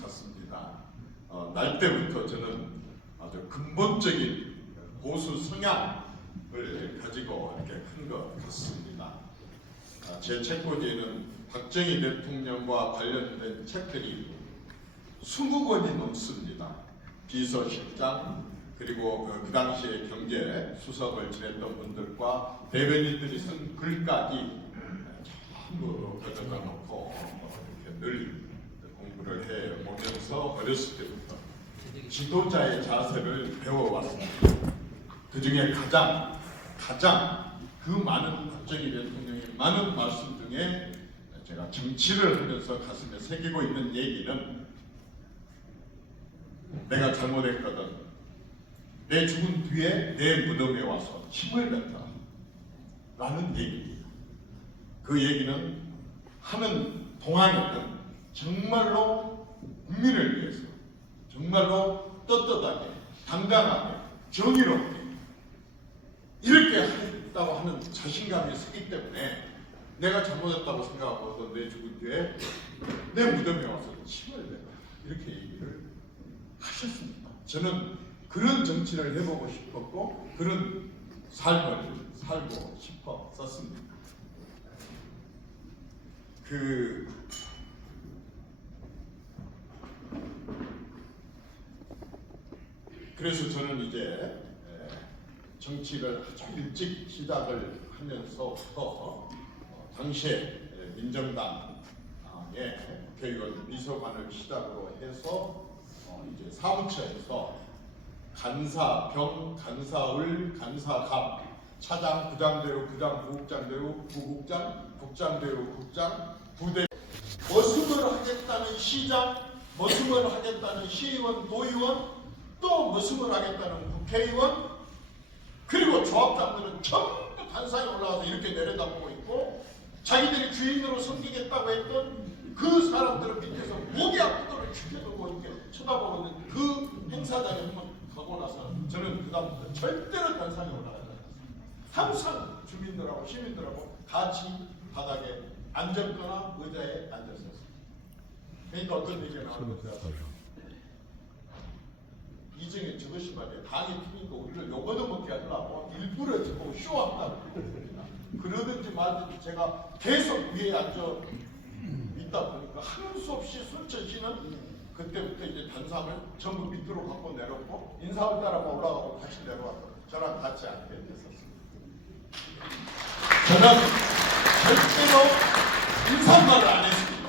같습니다. 날 때부터 저는 아주 근본적인 보수 성향을 가지고 이렇게 큰 것 같습니다. 제 책꽂이에는 박정희 대통령과 관련된 책들이 20권이 넘습니다. 비서실장 그리고 그 당시에 경제 수석을 지냈던 분들과 대변인들이 쓴 글까지 전부 가져다 놓고 이렇게 늘 공부를 해 보면서 어렸을 때부터 지도자의 자세를 배워왔습니다. 그 중에 가장 그 많은 박정희 대통령의 많은 말씀 중에 제가 정치를 하면서 가슴에 새기고 있는 얘기는 내가 잘못했거든. 내 죽은 뒤에 내 무덤에 와서 침을 뱉어라 라는 얘기입니다. 그 얘기는 하는 동안에는 정말로 국민을 위해서 정말로 떳떳하게 당당하게 정의롭게 이렇게 했다고 하는 자신감이 있기 때문에 내가 잘못했다고 생각하고 내 죽은 뒤에 내 무덤에 와서 침을 뱉어라 이렇게 얘기를 하셨습니다. 저는 그런 정치를 해보고 싶었고 그런 삶을 살고 싶었습니다. 그래서 저는 이제 정치를 아주 일찍 시작을 하면서부터 당시에 민정당의 국회의원 비서관을 시작으로 해서 이제 사무처에서 간사병, 간사을, 간사갑, 차장, 부장대우, 부장, 부국장대우, 부국장, 국장대우, 국장, 부대 머슴을 하겠다는 시장, 머슴을 하겠다는 시의원, 도의원, 또 머슴을 하겠다는 국회의원, 그리고 조합장들은 전부 단상에 올라가서 이렇게 내려다보고 있고 자기들이 주인으로 섬기겠다고 했던 그 사람들은 밑에서 목이 아프도록 지켜두고 이렇게 쳐다보고 있는 그 행사장에 한번 가고 나서 저는 그 다음부터 절대로 단상에 올라가지 않았습니다. 항상 주민들하고 시민들하고 같이 바닥에 앉았거나 의자에 앉았었습니다. 그러니까 어떤 얘기가 나오는지 아세요? 이정에 저것이 말이야 당이 튀니까 우리를 요거도 먹게 하려고 일부러 저거 쇼한다고 그럽니다. 그러든지 말든지 제가 계속 위에 앉아 있다 보니까 하는 수 없이 순천시는 그때부터 이제 단상을 전부 밑으로 갖고 내렸고 인사를 따라가 올라가고 다시 내려왔고 저랑 같이 앉게 됐었습니다. 저는 절대로 인사말을 안 했습니다.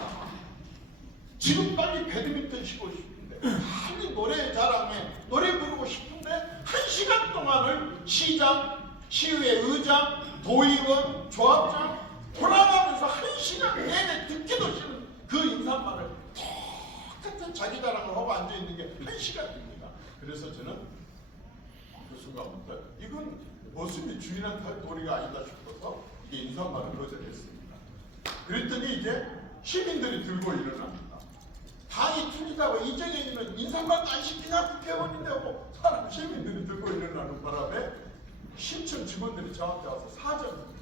지금 빨리 배드민턴 치고 싶은데 빨리 노래 자랑에 노래 부르고 싶은데 1시간 동안을 시장, 시의회 의장, 도의원, 조합장 돌아가면서 1시간 내내 듣기도 싫은 그 인사말을 똑같은 자기 자랑을 하고 앉아있는 게 1시간입니다. 그래서 저는 그 순간부터 이건 모습이 주인한테 할 도리가 아니다 싶어서 이게 인사말을 거절했습니다. 그랬더니 이제 시민들이 들고 일어납니다. 당이 틀리다고 이정현이는 인사말도 안 시키냐 국회의원인데 하고 사람 시민들이 들고 일어나는 바람에 신천 직원들이 저한테 와서 사정합니다.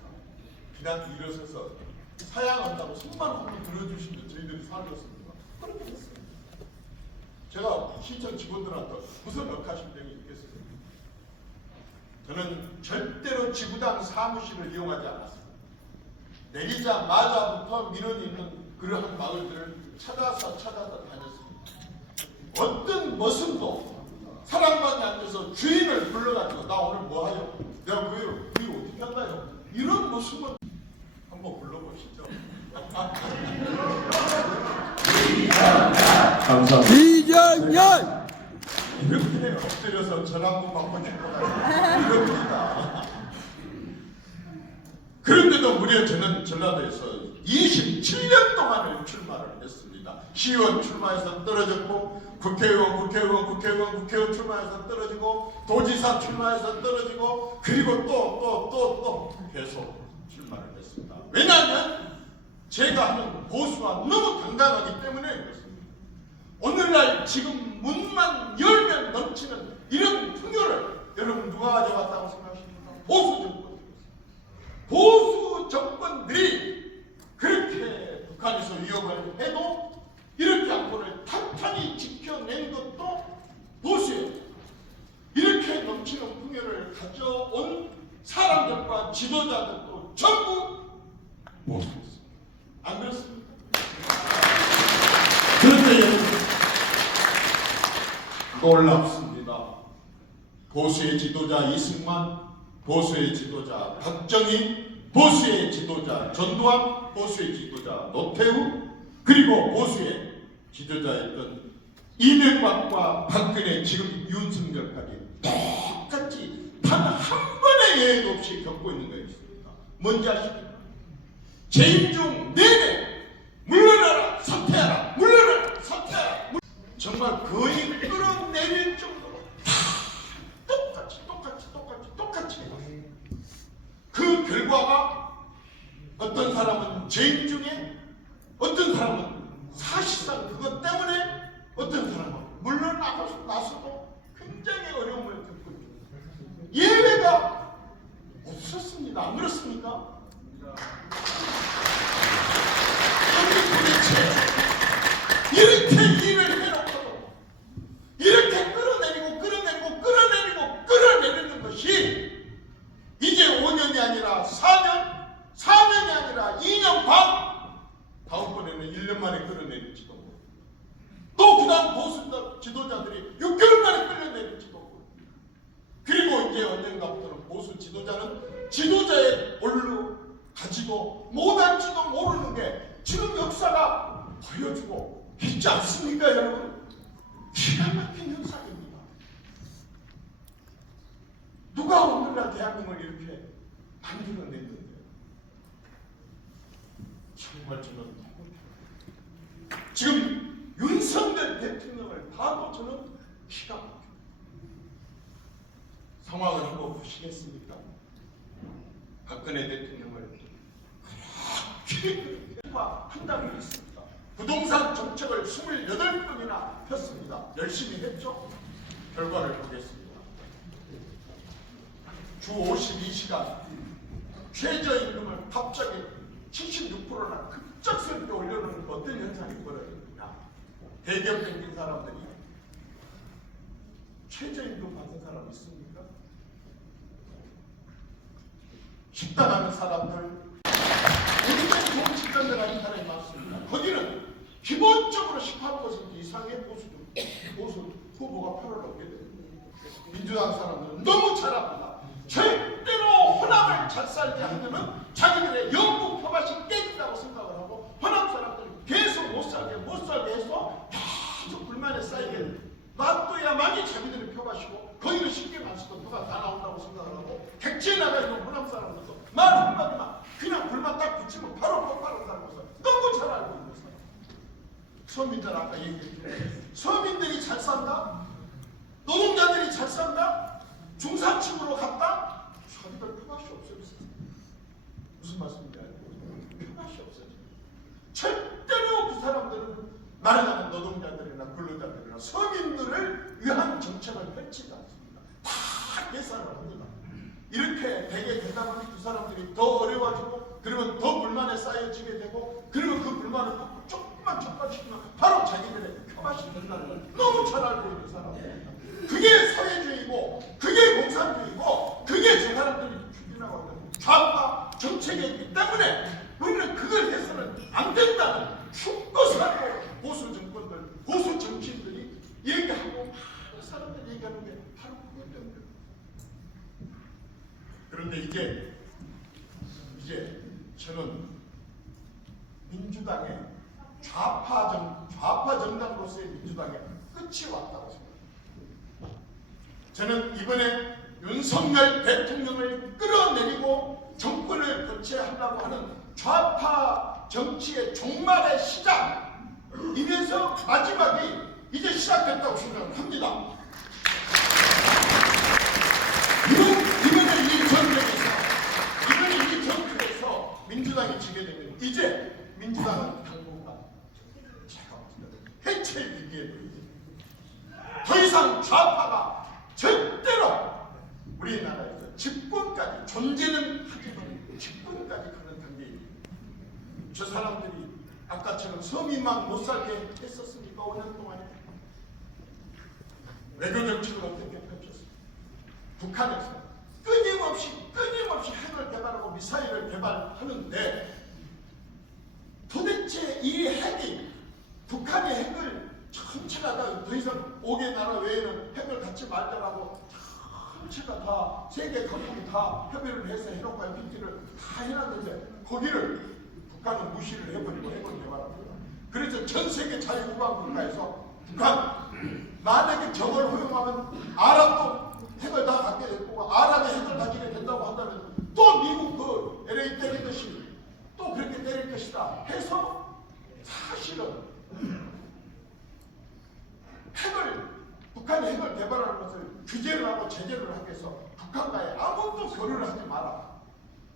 그냥 일어서서 사양한다고 손만 한번 들어주시면 저희들이 살렸습니다. 그렇게 됐습니다. 제가 신천 직원들한테 무슨 억하심정이 있겠어요? 저는 절대로 지구당 사무실을 이용하지 않았습니다. 내리자마자부터 민원이 있는 그러한 마을들을 찾아서 다녔습니다. 어떤 머슴도 사랑방에 앉아서 주인을 불러가지고 나 오늘 뭐 하요? 내가 그 일 어떻게 한다요? 이런 모습은 한번 불러보시죠. 감사합니다. 이정현! 이렇게 엎드려서 전화번 받고 싶어가지고 이럽니다. 그런데도 무려 저는 전라도에서 27년 동안을 출마를 했습니다. 시의원 출마해서 떨어졌고 국회의원 출마해서 떨어지고 도지사 출마해서 떨어지고 그리고 또 계속 출마를 했습니다. 왜냐하면 제가 하는 보수가 너무 당당하기 때문에 그렇습니다. 오늘날 지금 문만 열면 넘치는 이런 풍요를 여러분 누가 가져갔다고 생각하십니까? 보수 정권. 보수 정권들이 그렇게 북한에서 위협을 해도 이렇게 안보를 탄탄히 전부 보수였습니다. 안 그렇습니까? 그런데 여러분, 놀랍습니다. 보수의 지도자 이승만, 보수의 지도자 박정희, 보수의 지도자 전두환, 보수의 지도자 노태우, 그리고 보수의 지도자였던 이명박과 박근혜, 지금 윤석열까지 똑같이 단 한 번의 예외도 없이 겪고 있는 거 있습니다. 뭔지 아십니까? 재임 중 내내 물러나라, 사퇴하라, 물러나라, 사퇴하라. 정말 거의 끌어내릴 정도로 다 똑같이 해요. 그 결과가 어떤 사람은 재임 중에, 어떤 사람은 사실상 그것 때문에, 어떤 사람은 물러나서도 굉장히 어려움을 겪고 있습니다. 예외가 없었습니다. 안 그렇습니까? 도대체 이렇게 일을 해놓고도 이렇게 끌어내리는 것이 이제 5년이 아니라 4년이 아니라 2년 반, 다음번에는 1년 만에 끌어내릴지도 모르고, 또 그 다음 보수 지도자들이 6개월 만에 끌어내릴지도 모르고, 그리고 이제 언젠가부터는 보수 지도자는 지도자의 본로 가지도 못할지도 모르는 게 지금 역사가 보여주고 있지 않습니까, 여러분? 기가 막힌 현상입니다. 누가 오늘날 대한민국을 이렇게 만들어냈는데, 정말 저는 지금 윤석열 대통령을 봐도 저는 기가 막힙니다. 상황을 한번 보시겠습니까? 박근혜 대통령을 그렇게 한다고 했습니다. 부동산 정책을 28번이나 폈습니다. 열심히 했죠? 결과를 보겠습니다. 주 52시간 최저임금을 갑자기 76%나 급작스럽게 올려놓는 어떤 현상이 벌어졌느냐. 대기업 댕긴 사람들이 최저임금 받는 사람 있습니까? 식당하는 사람들, 굉장히 좋은 식당들 하는 사람이 많습니다. 거기는 기본적으로 18% 이상의 보수 후보가 표를 얻게 됩니다. 민주당 사람들은 너무 잘합니다. 절대로 호남을 잘 살게 하면은 자기들의 영국 표밭이 깨진다고 생각을 하고, 호남 사람들이 계속 못 살게 해서 계속 불만에 쌓이게 놔둬야만이 자기들의 표밭이고, 거기는 쉽게 만서도 표가 다 나온다고 생각을 하고, 객지에 나가 있는 호남 사람들도 말 한마디만 그냥 불만 딱 붙이면 바로 폭발을 하는 것을 너무 잘 알고 있는 사람. 서민들 아까 얘기했죠. 서민들이 잘 산다? 노동자들이 잘 산다? 중산층으로 갔다? 자기들 표밭이 없어졌어요. 무슨 말씀인지 알고? 표밭이 없어졌어요. 절대로 그 사람들은 말하자면 노동자들이나 근로자들이나 서민들을 위한 정책을 펼치지 않습니다. 다 계산을 합니다. 이렇게 되게 되다 보니 그 사람들이 더 어려워지고, 그러면 더 불만에 쌓여지게 되고, 그리고 그 불만을 조금만 촉발시키면 바로 자기들의 표밭이 된다는 걸 너무 잘 알고 있는 사람입니다. 그게 사회주의고, 그게 공산주의고, 그게 저 사람들이 추진하고 있는 좌파 정책이기 때문에 우리는 그걸 해서는 안 된다는 죽고살고 보수 정권들, 보수 정치인들이 얘기하고, 많은 사람들이 얘기하는 게 바로 그것 때문에. 그런데 이제 저는 민주당의 좌파 정당으로서의 민주당의 끝이 왔다고 생각합니다. 저는 이번에 윤석열 대통령을 끌어내리고 정권을 교체하려고 하는 좌파 정치의 종말의 시작이면서 마지막이 이제 시작됐다고 생각을 합니다. 이번에 이 전투에서 민주당이 지게 되면 이제 민주당은 당분간 제가 해체 위기에 놓입니다. 더 이상 좌파가 절대로 우리나라에서 집권까지, 존재는 하지만 집권까지 가는 단계입니다. 저 사람들이 아까처럼 서민만 못 살게 했었습니까? 5년 동안에 외교 정책을 어떻게 펼쳤습니까? 북한에서 끊임없이 핵을 개발하고 미사일을 개발하는데 도대체 이 핵이 북한의 핵을 전체가 더 이상 5개 나라 외에는 핵을 갖지 말자라고 전체가 다 세계 각국이 다 협의를 해서 해놓고 NPT를 다 해놨는데 거기를 북한은 무시를 해버리고 핵을 개발합니다. 그래서 전 세계 자유우방 국가에서 북한 만약에 저걸 허용하면 아랍도 핵을 다 갖게 될 거고 아랍이 핵을 가지게 된다고 한다면 또 미국 그 LA 때리듯이 또 그렇게 때릴 것이다 해서 사실은 북한이 핵을 개발하는 것을 규제를 하고 제재를 하기 위해서 북한과의 아무것도 교류를 하지 마라,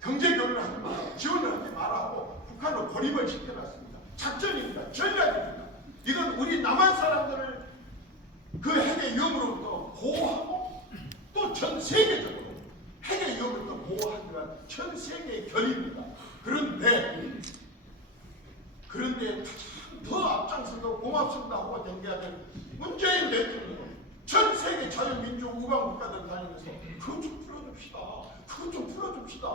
경제 교류를 하지 마라, 지원을 하지 마라 하고 북한을 고립을 시켜놨습니다. 작전입니다. 전략입니다. 이건 우리 남한 사람들을 그 핵의 위험으로부터 보호하고 또 전 세계적으로 핵의 위험으로부터 보호하기 위한 전 세계의 결의입니다. 그런데 가장 더 앞장서서 고맙습니다 하고 댕겨야 될 문재인 대통령 전 세계 자유민주 우방 국가들 다니면서 그것 좀 풀어줍시다. 그것 좀 풀어줍시다.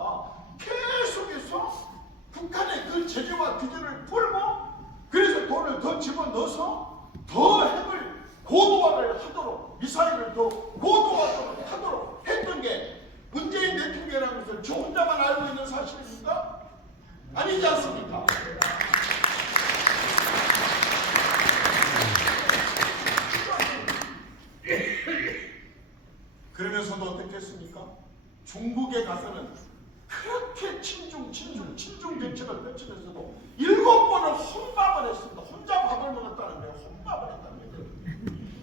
계속해서 북한의 그 제재와 규제를 풀고 그래서 돈을 더 집어넣어서 더 핵을 고도화를 하도록 미사일을 더 고도화를 하도록 했던 게 문재인 대통령이라는 것을 저 혼자만 알고 있는 사실입니까? 아니지 않습니까? 그러면서도 어떻게 했습니까? 중국에 가서는 그렇게 친중 정책을 펼치면서도 7번을 혼밥을 했습니다. 혼자 밥을 먹었다는 거예요. 혼밥을 했다는 거예요.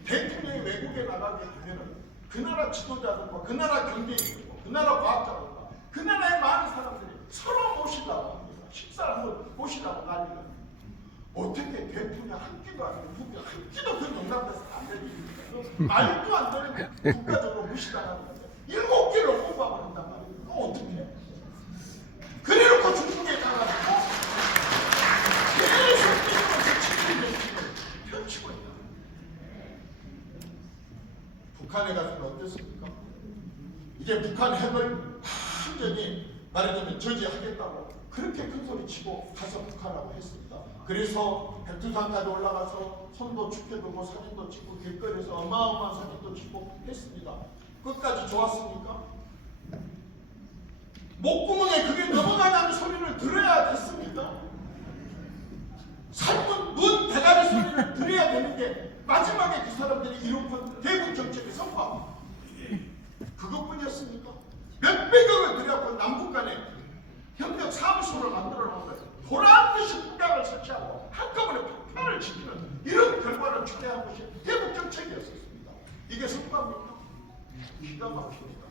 대통령이 외국에 나가게 되면 그 나라 지도자들과 그 나라 경제인들과 그 나라 과학자들과 그 나라의 많은 사람들이 서로 모시려고 합니다. 식사를 한번 모시려고 난리가. 어떻게 대통령 한 끼도 안 되는 국가 한 끼도 그 용납돼서 안 되는 말도 안 되는 국가적으로 무시당하는 건데 7개를 혼밥을 한단 말이에요. 어떻게? 그래놓고 중국에 가가지고 계속 이러면서 친중정책을 펼치고 있다. 북한에 가서는 어땠습니까? 이제 북한 핵을 완전히 말하자면 저지하겠다고 그렇게 큰 소리 치고 가서 북한하고 했습니다. 그래서 백두산까지 올라가서 손도 축해두고 사진도 찍고 길거리에서 어마어마한 사진도 찍고 했습니다. 끝까지 좋았습니까? 목구멍에 그게 넘어가는 소리를 들어야 됐습니까? 삶은 눈 대가리 소리를 들어야 되는 게 마지막에 그 사람들이 이룬 대북 정책의 성과 그것뿐이었습니까? 몇백억을 들여갖고 남북 간에 협력 사무소를 만들어 놓은 거예요. 보란듯이 국약을 설치하고 한꺼번에 평판을 지키는 이런 결과를 초래한 것이 대북 정책이었습니다. 이게 성과입니까? 기가 막힙니다.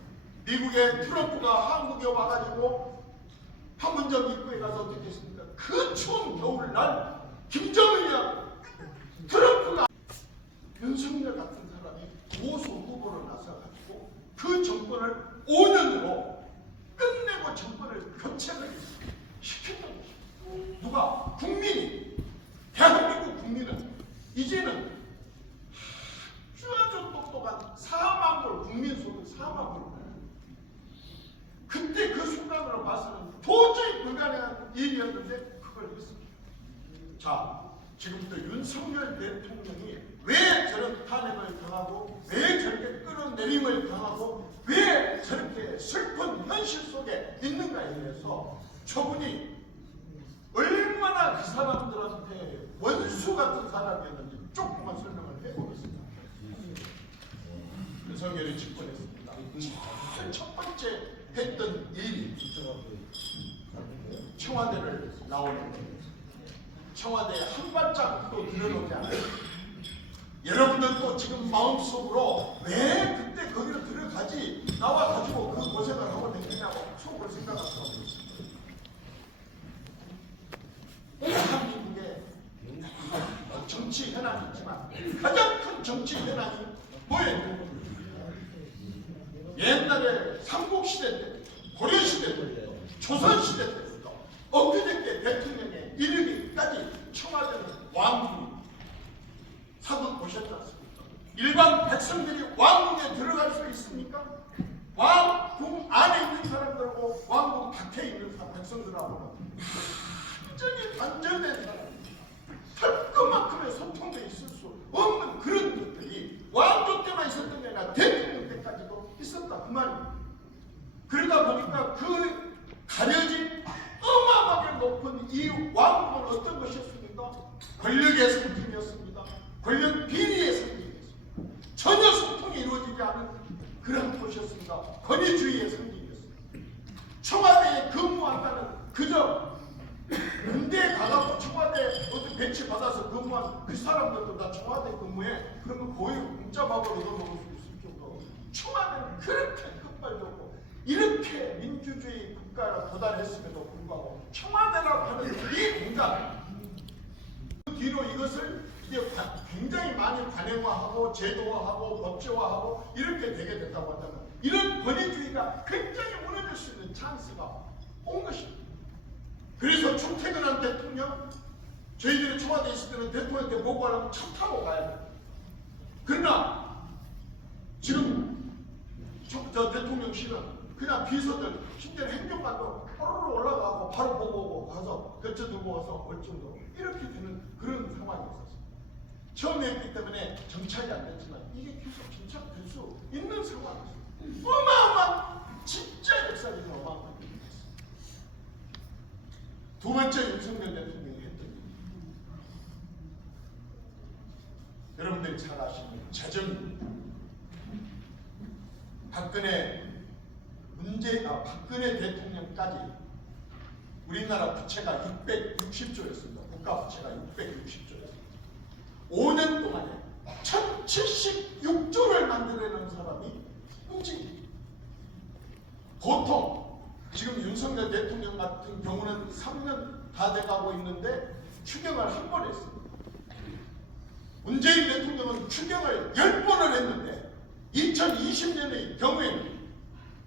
미국의 트럼프가 한국에 와가지고 판문점 입구에 가서 어떻게 했습니까? 그 추운 겨울날 김정은이야 트럼프가 윤석열 같은 사람이 보수 후보로 나서가지고 그 정권을 5년으로 끝내고 정권을 교체를 시켰던 것입니다. 누가? 국민이. 대한민국 국민은 이제는 아주 똑똑한 4만 불 국민소득 4만 불. 그때 그 순간으로 봐서는 도저히 불가능한 일이었는데 그걸 했습니다. 자, 지금부터 윤석열 대통령이 왜 저런 탄핵을 당하고 왜 저렇게 끌어내림을 당하고 왜 저렇게 슬픈 현실 속에 있는가에 대해서 저분이 얼마나 그 사람들한테 원수 같은 사람이었는지 조금만 설명을 해보겠습니다. 윤석열이 집권했습니다. 첫 번째 했던 일이 청와대를 나오는 겁니다. 청와대에 한 발짝도 들여놓지 않아요. 여러분들도 지금 마음속으로 왜 그때 거기로 들어가지 나와가지고 그 고생을 하고 다니냐고 속으로 생각할 수 없습니다. 대한민국의 정치 현안이 있지만 가장 큰 정치 현안이 뭐예요? 옛날에 삼국시대 때, 고려시대 때, 조선시대 때부터 엊그저께 대통령의 이르기까지 청와대는 왕궁 사극 보셨지 않습니까? 일반 백성들이 왕궁에 들어갈 수 있습니까? 왕궁 안에 있는 사람들하고 왕궁 밖에 있는 것들하고는 완전히 단절된 사람입니다. 할 것만큼의 소통도 있을 수 없는 그런 것들이 왕조 때만 있었던 게 아니라 대통령 때까지도 있었다 그 말입니다. 그러다 보니까 그 가려진 어마어마하게 높은 이 왕국은 어떤 것이었습니까? 권력의 상징이었습니다. 권력 비리의 상징이었습니다. 전혀 소통이 이루어지지 않은 그런 곳이었습니다. 권위주의의 상징이었습니다. 청와대에 근무한다는 그저 군대에 가갖고 청와대 어떤 배치 받아서 근무한 그 사람들도 다 청와대 근무에 그러면 거의 문자밥을 얻어먹을 수 있을 정도로 청와대는 그렇게 급발적으로 이렇게 민주주의 국가에 도달했음에도 불구하고 청와대라고 하는 이 공간 그 뒤로 이것을 이제 굉장히 많이 관행화하고 제도화하고 법제화하고 이렇게 되게 됐다고 한다면 이런 권위주의가 굉장히 무너질 수 있는 찬스가 온 것입니다. 그래서 출퇴근한 대통령 저희들이 청와대에 있을 때는 대통령 때 보고 하려면 차 타고 가야 돼요. 그러나 지금 저 대통령실은 그냥 비서들 심지어 행정관도 호로로 올라가고 바로 보고 오고 가서 거쳐 들고 와서 올 정도로 이렇게 되는 그런 상황이 있었어요. 처음에 했기 때문에 정착이 안 됐지만 이게 계속 정착될 수 있는 상황이었어요. 어마어마한 진짜 역사적인 어마어마한 일이 있었어요. 두 번째 윤석열 대통령이 했던 일. 여러분들이 잘 아시는 재정 박근혜 대통령까지 우리나라 부채가 660조였습니다. 국가 부채가 660조였습니다. 5년 동안에 1076조를 만들어내는 사람이 문재인. 보통 지금 윤석열 대통령 같은 경우는 3년 다 돼가고 있는데 추경을 한 번 했습니다. 문재인 대통령은 추경을 10번을 했는데 2020년의 경우에는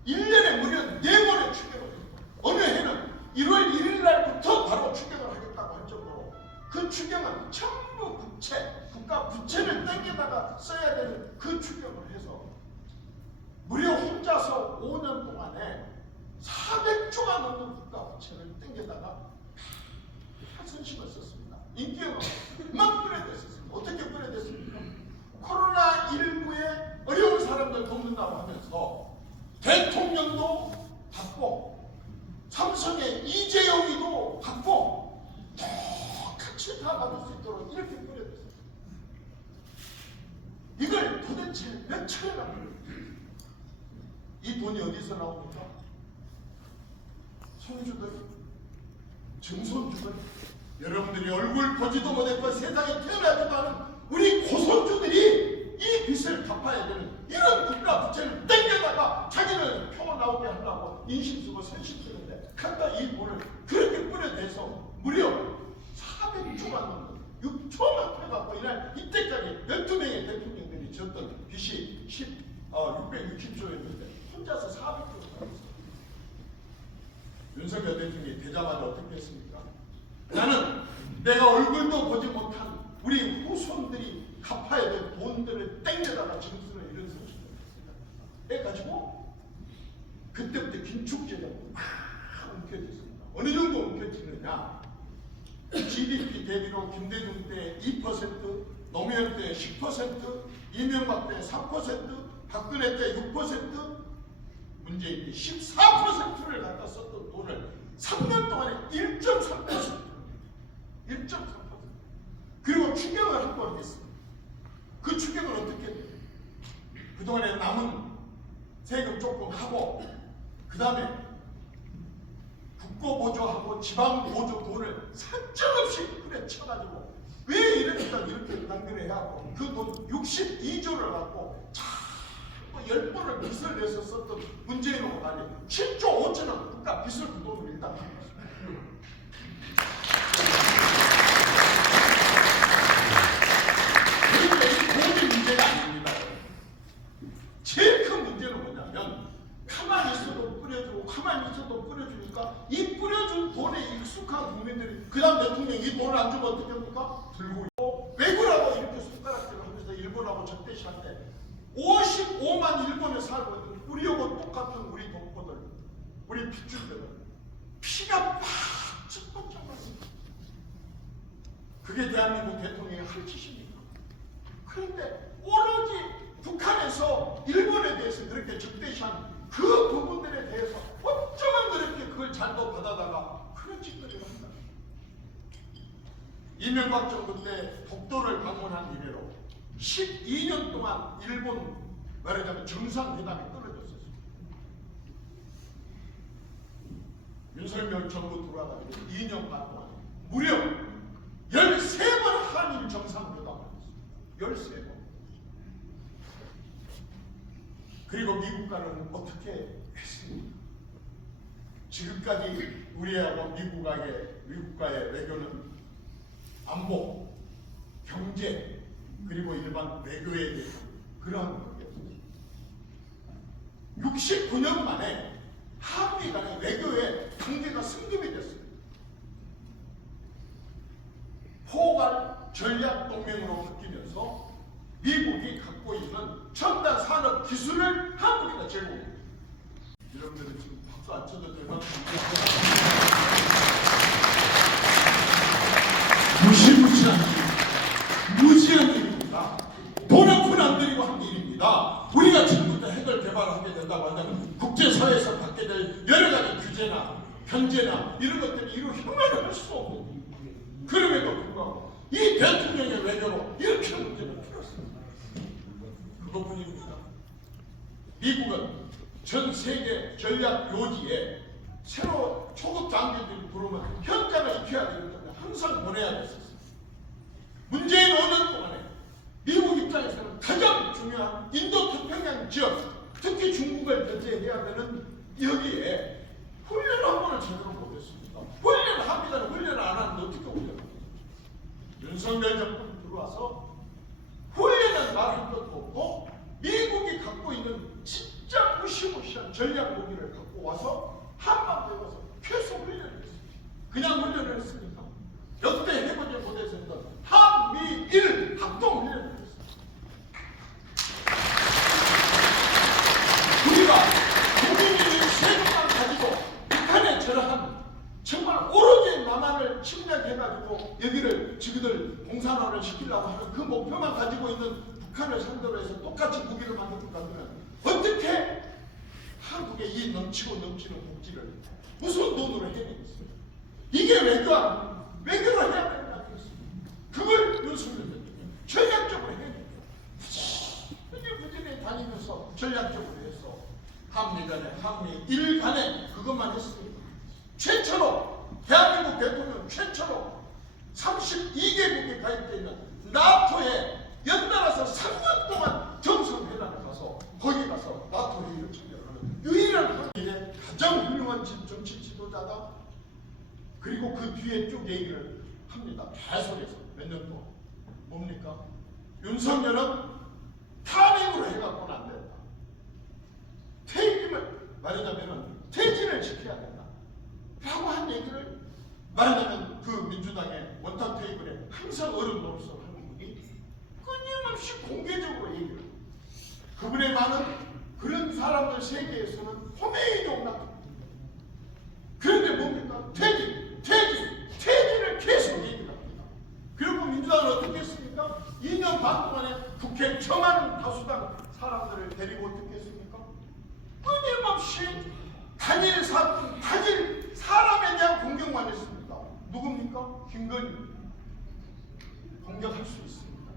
1년에 무려 4번의 추경을 했습니다. 어느 해는 1월 1일 날부터 바로 추경을 하겠다고 할 정도로 그 추경은 전부 부채, 국가 부채를 땡겨다가 써야 되는 그 추경을 해서 무려 혼자서 5년 동안에 400조가 넘는 국가 부채를 땡겨다가 선심을 썼습니다. 인기가 막 뿌려댔었습니다. 어떻게 뿌려댔습니까? 코로나19에 어려운 사람들 돕는다고 하면서 대통령도 받고 삼성의 이재용이도 받고 똑같이 다 받을 수 있도록 이렇게 뿌려댔습니다. 이걸 도대체 몇 차례나 뿌려댔습니다. 이 돈이 어디서 나옵니까? 손주들, 증손주들, 여러분들이 얼굴 보지도 못했고 세상에 태어나지도 않은 우리 고손주들이 이 빚을 갚아야 되는 이런 국가 부채를 땡겨다가 자기는 표 나오게 하려고 인심 쓰고 선심 쓰는데 갖다 이 돈을 그렇게 뿌려대서 무려 400조가 넘는 6초만 해갖고 이때까지 12명의 대통령들이 졌던 빚이 660조였는데 혼자서 400조가 있어요. 윤석열 대통령이 되자마자 어떻게 했습니까? 나는 내가 얼굴도 보지 못한 우리 후손들이 갚아야 될 돈들을 땡겨다가 증수를 이런 소식을 했습니다. 해가지고 그때부터 긴축재정이 막 움켜졌습니다. 어느 정도 움켜지느냐? GDP 대비로 김대중 때 2%, 노무현 때 10%, 이명박 때 3%, 박근혜 때 6%, 문재인 때 14%를 갖다 썼던 돈을 3년 동안에 1.3%. 그리고 추경을 한 번 했습니다. 그 추경을 어떻게 해요? 그동안에 남은 세금 조금 하고 그 다음에 국고보조하고 지방보조 돈을 산정없이 뿌려쳐가지고 왜 이렇게 낭비를 해갖고 그 돈 62조를 갖고 자꾸 10번을 빚을 내서 썼던 문재인 후보가 7조 5천원 국가 빚을 그 돈으로 일단 한 것입니다. 그러니까 이 돈이 문제가 아닙니다. 제일 큰 문제는 뭐냐면 가만히 있어도 뿌려주고 가만히 있어도 뿌려주니까 이 뿌려준 돈에 익숙한 국민들이 그 다음 대통령이 이 돈을 안 주면 어떻게 합니까? 들고 있고 왜그라고 이렇게 손가락질을 하면서 일본하고 적대시할 때 55만 일본에 살고 있는 우리하고 똑같은 우리 동포들 우리 핏줄들은 피가 팍 뻗쳐버립니다. 그게 대한민국 대통령의 할 짓입니까? 그런데 오로지 북한에서 일본에 대해서 그렇게 적대시한 그 부분들에 대해서 어쩌면 그렇게 그걸 잘도 받아다가 그런 짓들을 한다. 이명박 정부 때 독도를 방문한 이래로 12년 동안 일본 말하자면 정상회담이 떨어졌었어요. 윤석열 정부 들어와가지고 2년 반 동안 무려 13번 한일 정상회담을 했어요. 13번. 그리고 미국과는 어떻게 했습니까? 지금까지 우리하고 미국과의 외교는 안보, 경제, 그리고 일반 외교에 대한 그러한 관계였습니다. 69년 만에 한미 간의 외교의 관계가 승급이 됐습니다. 포괄 전략 동맹으로 바뀌면서 미국이 갖고 있는 첨단 산업 기술을 한국에다 제공합니다. 여러분들은 지금 박수 안 쳐도 되나? 무지한 일입니다. 돈 한 푼 안 들이고 한 일입니다. 우리가 지금부터 핵을 개발하게 된다고 한다면 국제사회에서 받게 될 여러 가지 규제나 견제나 이런 것들이 이루 혐오를 할 수 없는, 그럼에도 불구하고 이 대통령의 외교로 이렇게 문제를 풀었습니다. 그것뿐입니다. 미국은 전 세계 전략 요지에 새로 초급 장교들이 부르면 현장을 익혀야 되기 때문에 항상 보내야 됐었어요. 문재인 5년 동안에 미국 입장에서는 가장 중요한 인도 태평양 지역, 특히 중국을 견제해야 되는 여기에 훈련 한 번을 제대로 못했습니다. 합니다. 훈련을 안 하는데 어떻게 훈련을 합니까? 윤석열 정권이 들어와서 훈련은 말할 것도 없고 미국이 갖고 있는 진짜 무시무시한 전략 무기를 갖고 와서 한반도에 와서 계속 훈련을 했습니다. 그냥 훈련을 했습니까? 역대 해보지 못했었던 한미일 합동 훈련을 했습니다. 우리가 국민의 세금만 가지고 북한에 저러한 정말 오로지 남한을 침략해가지고 여기를 지그들 공산화를 시키려고 하는 그 목표만 가지고 있는 북한을 상대로 해서 똑같이 무기를 만들 것 같으면 어떻게 한국의 이 넘치고 넘치는 복지를 무슨 돈으로 해내겠어요? 이게 외교를 해야 되는 거 아니겠습니까? 그걸 윤석열 대통령이 전략적으로 해내죠. 부지런히 다니면서 전략적으로 해서 한미일 간에 그것만 했습니다. 최초로 대한민국 대통령 최초로 32개국에 가입되어 있는 나토에 연달아서 3년 동안 정상회담에 가서 거기 가서 나토 회의를 참여하는 유일한 한국의 가장 훌륭한 정치 지도자다. 그리고 그 뒤에 쭉 얘기를 합니다. 계속해서 몇 년 동안. 뭡니까? 윤석열은 탄핵으로 해갖고는 안 된다. 퇴임을 말하자면 퇴진을 지켜야 된다. 라고 한 얘기를 말하자면 그 민주당의 원탁 테이블에 항상 어른 노릇을 하는 분이 끊임없이 공개적으로 얘기를 합니다. 그분의 많은 그런 사람들 세계에서는 호메인이 온다. 그런데 뭡니까? 퇴진을 계속 얘기를 합니다. 그리고 민주당은 어떻게 했습니까? 2년 반 동안에 국회 정한 다수당 사람들을 데리고 어떻게 했습니까? 끊임없이 단일 사건, 단일 사람에 대한 공격만 했습니다. 누굽니까? 김건희. 공격할 수 있습니다.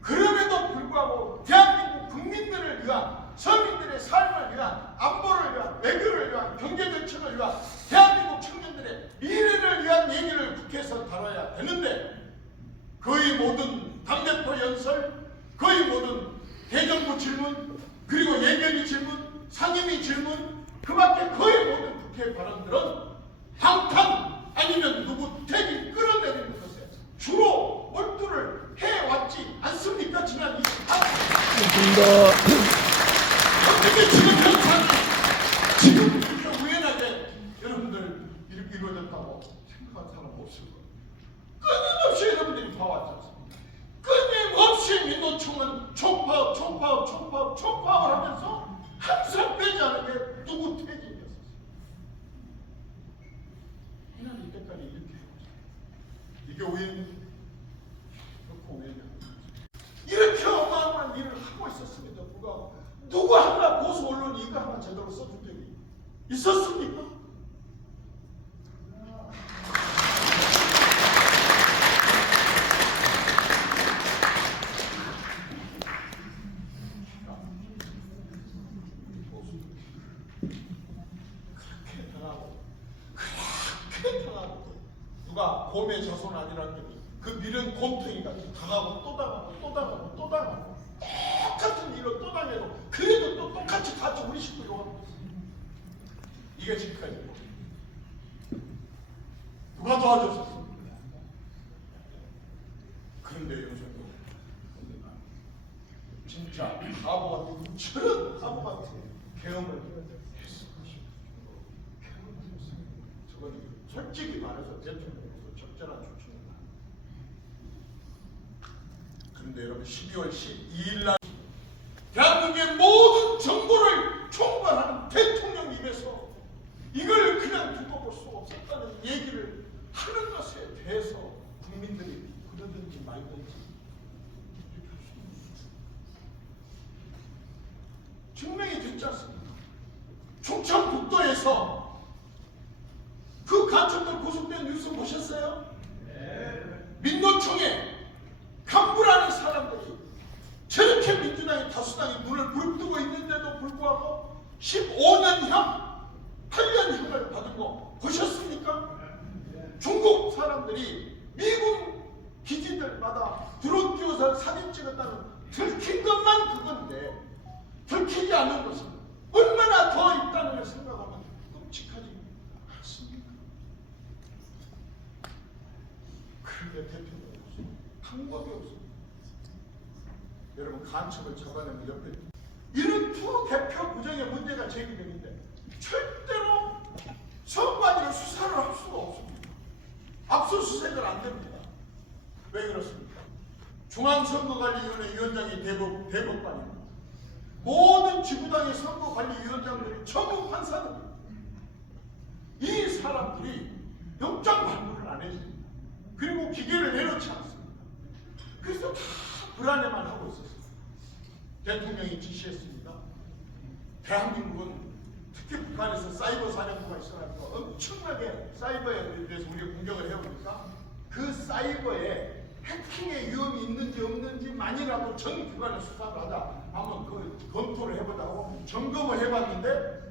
그럼에도 불구하고 대한민국 국민들을 위한, 서민들의 삶을 위한, 안보를 위한, 외교를 위한, 경제정책을 위한, 대한민국 청년들의 미래를 위한 얘기를 국회에서 다뤄야 되는데 거의 모든 당대표 연설, 거의 모든 대정부 질문, 그리고 예결위 질문, 상임위 질문, 그 밖에 거의 모든 국회 발언들은 방탄 아니면 누구 퇴진 끌어내리는 것에 주로 몰두를 해왔지 않습니까? 지난 24년. 어떻게 지금 현상이 지금 이렇게 우연하게 여러분들 이렇게 이루어졌다고 생각한 사람 없을 거예요. 끊임없이 여러분들이 봐왔지 않습니까? 끊임없이 민노총은 총파업을 하면서 항상 빼지 않은 게 누구 퇴진이었어요. 때까지 이렇게 해보자. 이게 왜냐? 그렇고 왜냐? 이렇게 어마어마한 일을 하고 있었음에도 불구하고 누구 하나 보수 언론이 이거 하나 제대로 써준 적이 있었습니까? 그렇게 당하고 누가 곰의 자손 아니라더니 그 미련 곰탱이가 당하고 또 당하고 또 당하고 또 당하고 똑같은 일을 또 당해도 그래도 또 똑같이 같이 우리 식구 욕하고 이게 지금까지 누가 도와줬었습니까? 그런데 요즘도 진짜 바보 같은 저런 바보 같은 경험을 했을 것입니다. 저건 솔직히 말해서 대통령으로서 적절한 조치입니다. 그런데 여러분 12월 12일 날 대한민국의 모든 정보를 총괄하는 대통령 입에서 이걸 그냥 두고 볼 수 없었다는 얘기를 하는 것에 대해서 국민들이 그러든지 말든지 증명이 됐지 않습니까? 충청북도에서 그 가천도 구속된 뉴스 보셨어요? 네. 민노총에 간부라는 사람들이 저렇게 민주당이 다수당이 눈을 부릅뜨고 있는데도 불구하고 15년형 8년형을 받은 거 보셨습니까? 중국 사람들이 미군 기지들마다 드론 띄워서 사진 찍었다는 들킨 것만 그건데 들키지 않은 것은 얼마나 더 있다는 걸 생각하면 끔찍하지 않습니까? 그런데 대통령이 없어. 방법이 없어. 여러분 간첩을 잡아내는 옆에 이런 두 대표 부정의 문제가 제기되는데 절대로 선관위를 수사를 할 수가 없습니다. 압수수색을 안 됩니다. 왜 그렇습니까? 중앙선거관리위원회 위원장이 대법관입니다. 모든 지구당의 선거관리위원장들이 전부 판사들입니다. 이 사람들이 영장 발부를 안 해줍니다. 그리고 기계를 내놓지 않습니다. 그래서 다 불안해만 하고 있었습니다. 대통령이 지시했습니다. 대한민국은 특히 북한에서 사이버 사령부가 있어가지고 엄청나게 사이버에 대해서 우리가 공격을 해오니까 그 사이버에 해킹의 위험이 있는지 없는지만이라도 전 기관에 수사를 하자 한번 그 검토를 해보자고 점검을 해봤는데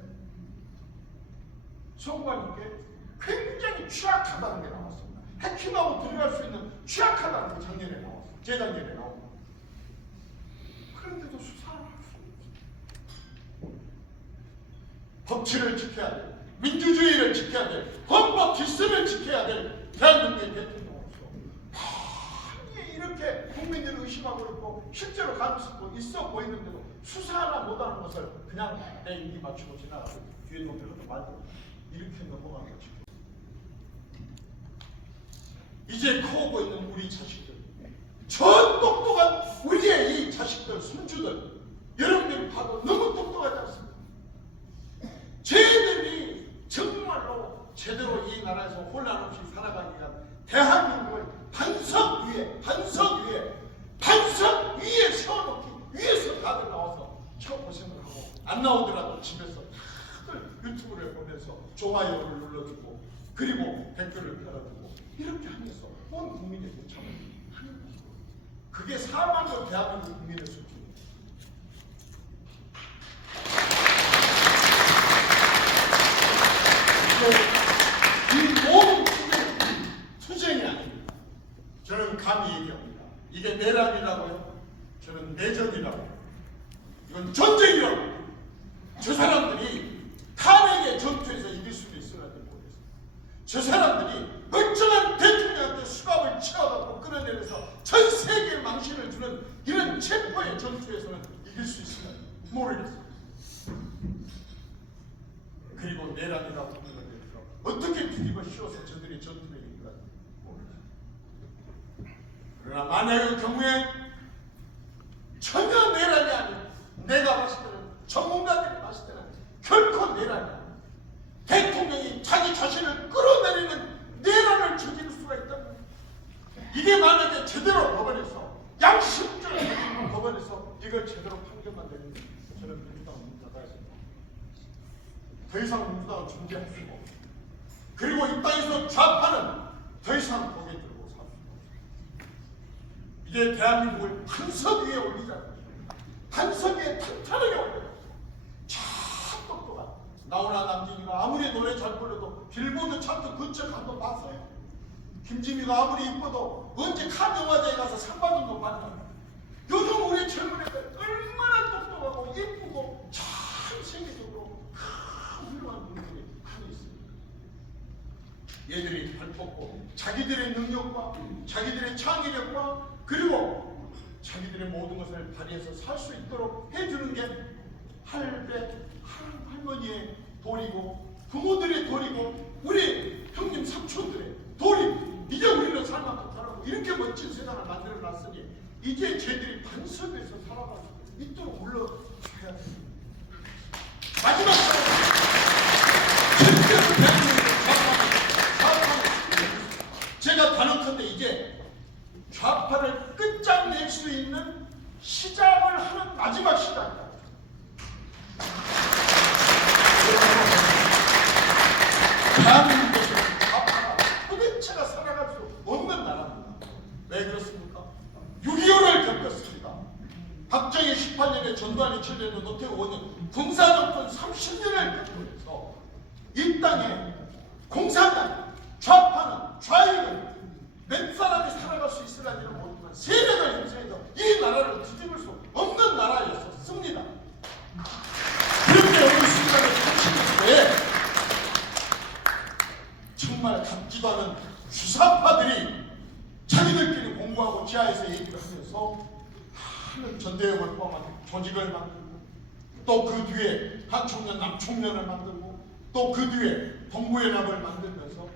선관위께 굉장히 취약하다는 게 나왔습니다. 해킹하고 들어갈 수 있는 취약하다는 게 작년에 나왔어요. 재작년에 나옵니다. 그런데도 수사를 할 수 없어요. 법치를 지켜야 돼. 민주주의를 지켜야 돼. 헌법 질서를 지켜야 돼. 대한민국의 대통령으로서 많이 이렇게 국민들을 의심하고 있고 실제로 가능성도 있어 보이는데도 수사 하나 못하는 것을 그냥 내 임기 맞추고 지나가고 뒤에 넘겨도 말고 이렇게 넘어가는 거지. 이제 커오고 있는 우리 자식들, 저 똑똑한 우리의 이 자식들, 손주들, 여러분들이 봐도 너무 똑똑하지 않습니까? 쟤들이 정말로 제대로 이 나라에서 혼란 없이 살아가기 위한 대한민국을 반석 위에 세워놓기 위해서 다들 나와서 저 고생을 하고 안 나오더라도 집에서 다들 유튜브를 보면서 좋아요를 눌러주고 그리고 댓글을 달아주고 이렇게 하면서 온 국민의 동참을 하는 거죠. 그게 4만 명 대한민국 국민의 수준입니다. 이 모든 투쟁이 아닙니다. 저는 감히 얘기합니다. 이게 내란이라고요? 저는 내전이라고요. 이건 전쟁이라고요. 저 사람들이 탄핵의 전투에서 이길 수도 있을지 모르겠어요. 저 사람들이 멀쩡한 대통령한테 수갑을 채워갖고 끌어내려서 전 세계에 망신을 주는 이런 체포의 전투에서는 이길 수 있을지 모르겠어요. 그리고 내란이라고 하는 것에 대해서 어떻게 뒤집어 씌워서 저들이 전투에 이길지 모르겠어요. 그러나 만약의 경우에 전혀 내란이 아니고 내가 봤을 때는 전문가들이 봤을 때는 결코 내란이 아니고 대통령이 자기 자신을 끌어내리는 내란 이게 만약에 제대로 법원에서 양심적으로 법원에서 이걸 제대로 판결만 내면 저는 민주당은 문 닫아야 됩니다. 더 이상 민주당은 존재할 수가 없고, 그리고 이 땅에서 좌파는 더 이상 고개 들고 살 수가 없습니다. 이제 대한민국을 판석 위에 올리자. 판석 위에 탄탄하게 올려요. 참 똑똑한 나훈아 남진이가 아무리 노래 잘 불러도 빌보드 차트 근처 간 거 봤어요? 김지미가 아무리 이뻐도 언제 칸 영화제에 가서 상 받은 거 봤나? 요즘 우리 젊은 애들 얼마나 똑똑하고 예쁘고 참 세계적으로 훌륭한 분들이 많이 있습니다. 얘들이 발뻗고 자기들의 능력과 자기들의 창의력과 그리고 자기들의 모든 것을 발휘해서 살 수 있도록 해주는 게 할배, 할머니의 도리고 부모들의 도리고 우리 형님 삼촌들의 도리. 이제 우리는 살만큼 살아고 이렇게 멋진 세상을 만들어 놨으니 이제 쟤들이 반석에서 살아갈 수 있도록 물러줘야 됩니다. 마지막 제가 단언컨대 이제 좌파를 끝장낼 수 있는 시작을 하는 마지막 시간이다. 대한민국에서 좌파가 도대체가 살아갈 수 없는 나라입니다. 왜 그렇습니까? 6.25를 겪었습니다. 박정희 18년에 전두환이 7년에 노태우 5년 군사정권 30년을 겪으면서 이 땅에 공산당, 좌파는 좌익은 몇 사람이 살아갈 수 있을지는 모르지만 세력을 형성해서 이 나라를 뒤집을 수 없는 나라였었습니다. 그런데 어느 순간에 30년에 정말 같지도 않은 주사파들이 자기들끼리 공부하고 지하에서 얘기를 하면서 하는 전대협을 포함한 조직을 만들고 또 그 뒤에 한총련, 남총련을 만들고 또 그 뒤에 동부연합을 만들면서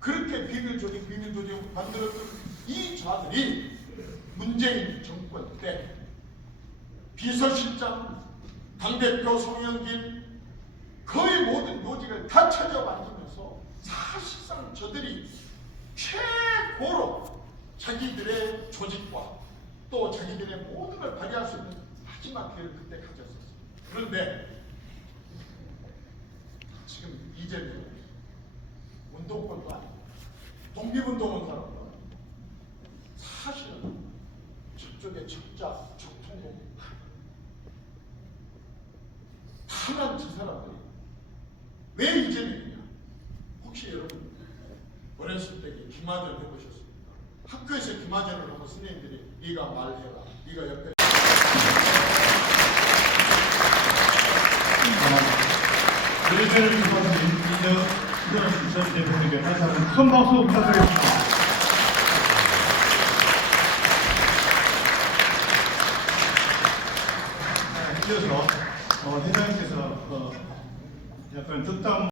그렇게 비밀조직을 만들었던 이 자들이 문재인 정권 때 비서실장, 당대표 송영길 거의 모든 요직을 다 찾아다니면서 사실상 저들이 최고로 자기들의 조직과 또 자기들의 모든 걸 발휘할 수 있는 마지막 기회를 그때 가졌었어요. 그런데 지금 이재명 운동권도 아니고 독립운동원 사람도 아니고 사실은 저쪽에 적자, 적통공 탄한 지 사람들이 왜 이재명이냐? 혹시 여러분 어렸을 때 김하전 해보셨습니까? 학교에서 김하전을 보고 선생님들이 네가 말해라, 네가 옆에 의회를 주관하신 이재명 전 대표님께 다시 한번 큰 박수 부탁드리겠습니다. 이어서 회장님께서 약간 득담